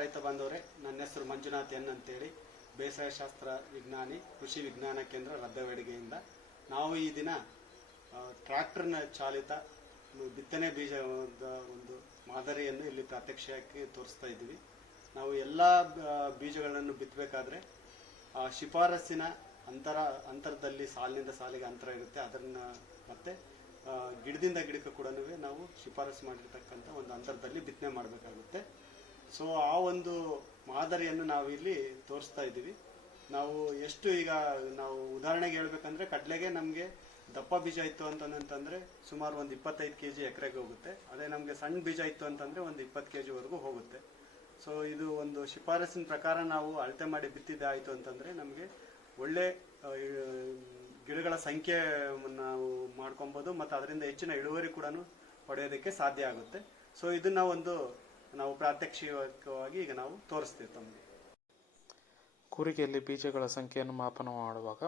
ರೈತ ಬಾಂಧವರೇ, ನನ್ನ ಹೆಸರು ಮಂಜುನಾಥ್ ಎನ್ ಅಂತೇಳಿ, ಬೇಸಾಯ ಶಾಸ್ತ್ರ ವಿಜ್ಞಾನಿ, ಕೃಷಿ ವಿಜ್ಞಾನ ಕೇಂದ್ರ ರಬ್ಬೆವಡಿಗೆಯಿಂದ. ನಾವು ಈ ದಿನ ಟ್ರ್ಯಾಕ್ಟರ್ನ ಚಾಲಿತ ಬಿತ್ತನೆ ಬೀಜದ ಒಂದು ಮಾದರಿಯನ್ನು ಇಲ್ಲಿ ಪ್ರಾತ್ಯಕ್ಷಿಕೆ ತೋರಿಸ್ತಾ ಇದ್ದೀವಿ. ನಾವು ಎಲ್ಲ ಬೀಜಗಳನ್ನು ಬಿತ್ತಬೇಕಾದ್ರೆ ಶಿಫಾರಸ್ಸಿನ ಅಂತರದಲ್ಲಿ ಸಾಲಿನಿಂದ ಸಾಲಿಗೆ ಅಂತರ ಇರುತ್ತೆ. ಅದನ್ನು ಮತ್ತೆ ಗಿಡದಿಂದ ಗಿಡಕ್ಕೆ ಕೂಡ ನಾವು ಶಿಫಾರಸು ಮಾಡಿರ್ತಕ್ಕಂಥ ಒಂದು ಅಂತರದಲ್ಲಿ ಬಿತ್ತನೆ ಮಾಡಬೇಕಾಗುತ್ತೆ. ಸೊ ಆ ಒಂದು ಮಾದರಿಯನ್ನು ನಾವು ಇಲ್ಲಿ ತೋರಿಸ್ತಾ ಇದ್ದೀವಿ. ನಾವು ಎಷ್ಟು ಈಗ ನಾವು ಉದಾಹರಣೆಗೆ ಹೇಳ್ಬೇಕಂದ್ರೆ, ಕಡಲೆಗೆ ನಮಗೆ ದಪ್ಪ ಬೀಜ ಇತ್ತು ಅಂತಂದರೆ ಸುಮಾರು ಒಂದು 25 kg ಎಕರೆಗೆ ಹೋಗುತ್ತೆ. ಅದೇ ನಮಗೆ ಸಣ್ಣ ಬೀಜ ಇತ್ತು ಅಂತಂದರೆ ಒಂದು 20 kgವರೆಗೂ ಹೋಗುತ್ತೆ. ಸೊ ಇದು ಒಂದು ಶಿಫಾರಸಿನ ಪ್ರಕಾರ ನಾವು ಅಳತೆ ಮಾಡಿ ಬಿತ್ತಿದ್ದಾಯಿತು ಅಂತಂದರೆ ನಮಗೆ ಒಳ್ಳೆ ಗಿಡಗಳ ಸಂಖ್ಯೆ ನಾವು ಮಾಡ್ಕೊಬೋದು ಮತ್ತು ಅದರಿಂದ ಹೆಚ್ಚಿನ ಇಳುವರಿ ಕೂಡ ಪಡೆಯೋದಕ್ಕೆ ಸಾಧ್ಯ ಆಗುತ್ತೆ. ಸೊ ಇದನ್ನು ನಾವು ಪ್ರಾತ್ಯಕ್ಷಿಕವಾಗಿ ಈಗ ನಾವು ತೋರಿಸ್ತೀವಿ ತಮಗೆ. ಕೂರಿಗೆಯಲ್ಲಿ ಬೀಜಗಳ ಸಂಖ್ಯೆಯನ್ನು ಮಾಪನ ಮಾಡುವಾಗ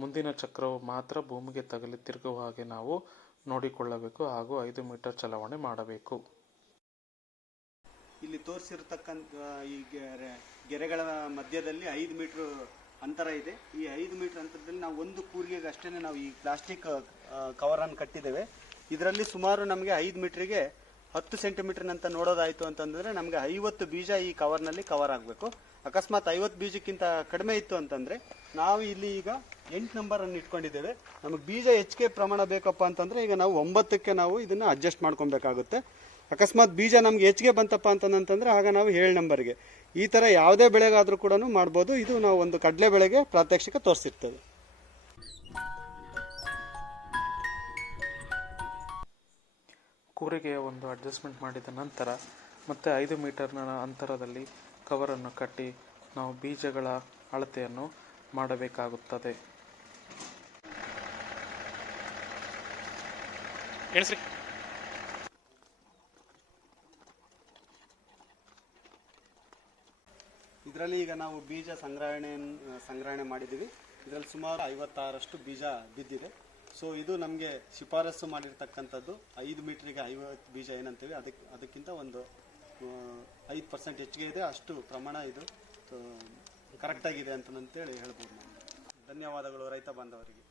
ಮುಂದಿನ ಚಕ್ರವು ಮಾತ್ರ ಭೂಮಿಗೆ ತಗಲಿ ತಿರುಗುವ ಹಾಗೆ ನಾವು ನೋಡಿಕೊಳ್ಳಬೇಕು ಹಾಗೂ 5 ಮೀಟರ್ ಚಲಾವಣೆ ಮಾಡಬೇಕು. ಇಲ್ಲಿ ತೋರಿಸಿರ್ತಕ್ಕಂಥ ಈ ಗೆರೆಗಳ ಮಧ್ಯದಲ್ಲಿ 5 ಮೀಟರ್ ಅಂತರ ಇದೆ. ಈ 5 ಮೀಟರ್ ಅಂತರದಲ್ಲಿ ನಾವು ಒಂದು ಕೂರಿಗೆಗೆ ಅಷ್ಟೇ ನಾವು ಈ ಪ್ಲಾಸ್ಟಿಕ್ ಕವರನ್ನು ಕಟ್ಟಿದ್ದೇವೆ. ಇದರಲ್ಲಿ ಸುಮಾರು ನಮಗೆ 5 ಮೀಟ್ರಿಗೆ 10 ಸೆಂಟಿಮೀಟರ್ನಂತ ನೋಡೋದಾಯಿತು ಅಂತಂದರೆ ನಮಗೆ 50 ಬೀಜ ಈ ಕವರ್ನಲ್ಲಿ ಕವರ್ ಆಗಬೇಕು. ಅಕಸ್ಮಾತ್ 50 ಬೀಜಕ್ಕಿಂತ ಕಡಿಮೆ ಇತ್ತು ಅಂತಂದರೆ ನಾವು ಇಲ್ಲಿ ಈಗ 8 ನಂಬರನ್ನು ಇಟ್ಕೊಂಡಿದ್ದೇವೆ. ನಮಗೆ ಬೀಜ ಹೆಚ್ಚಿಗೆ ಪ್ರಮಾಣ ಬೇಕಪ್ಪ ಅಂತಂದರೆ ಈಗ ನಾವು 9ಕ್ಕೆ ನಾವು ಇದನ್ನು ಅಡ್ಜಸ್ಟ್ ಮಾಡ್ಕೊಬೇಕಾಗುತ್ತೆ. ಅಕಸ್ಮಾತ್ ಬೀಜ ನಮಗೆ ಹೆಚ್ಚಿಗೆ ಬಂತಪ್ಪ ಅಂತಂದರೆ ಆಗ ನಾವು 7 ನಂಬರ್ಗೆ, ಈ ಥರ ಯಾವುದೇ ಬೆಳೆಗಾದರೂ ಕೂಡ ಮಾಡ್ಬೋದು. ಇದು ನಾವು ಒಂದು ಕಡಲೆ ಬೆಳೆಗೆ ಪ್ರಾತ್ಯಕ್ಷಿಕ ತೋರಿಸಿರ್ತೇವೆ. ಕೂರಿಗೆಯ ಒಂದು ಅಡ್ಜಸ್ಟ್ಮೆಂಟ್ ಮಾಡಿದ ನಂತರ ಮತ್ತೆ 5 ಮೀಟರ್ನ ಅಂತರದಲ್ಲಿ ಕವರನ್ನು ಕಟ್ಟಿ ನಾವು ಬೀಜಗಳ ಅಳತೆಯನ್ನು ಮಾಡಬೇಕಾಗುತ್ತದೆ. ಇದರಲ್ಲಿ ಈಗ ನಾವು ಬೀಜ ಸಂಗ್ರಹಣೆ ಮಾಡಿದ್ದೀವಿ. ಇದರಲ್ಲಿ ಸುಮಾರು 56ರಷ್ಟು ಬೀಜ ಬಿದ್ದಿದೆ. ಸೊ ಇದು ನಮಗೆ ಶಿಫಾರಸು ಮಾಡಿರ್ತಕ್ಕಂಥದ್ದು 5 ಮೀಟ್ರಿಗೆ 50 ಬೀಜ ಏನಂತೀವಿ ಅದಕ್ಕಿಂತ ಒಂದು 5% ಹೆಚ್ಚಿಗೆ ಇದೆ. ಅಷ್ಟು ಪ್ರಮಾಣ ಇದು ಕರೆಕ್ಟಾಗಿದೆ ಅಂತಂತೇಳಿ ಹೇಳ್ಬೋದು. ಧನ್ಯವಾದಗಳು ರೈತ ಬಾಂಧವರಿಗೆ.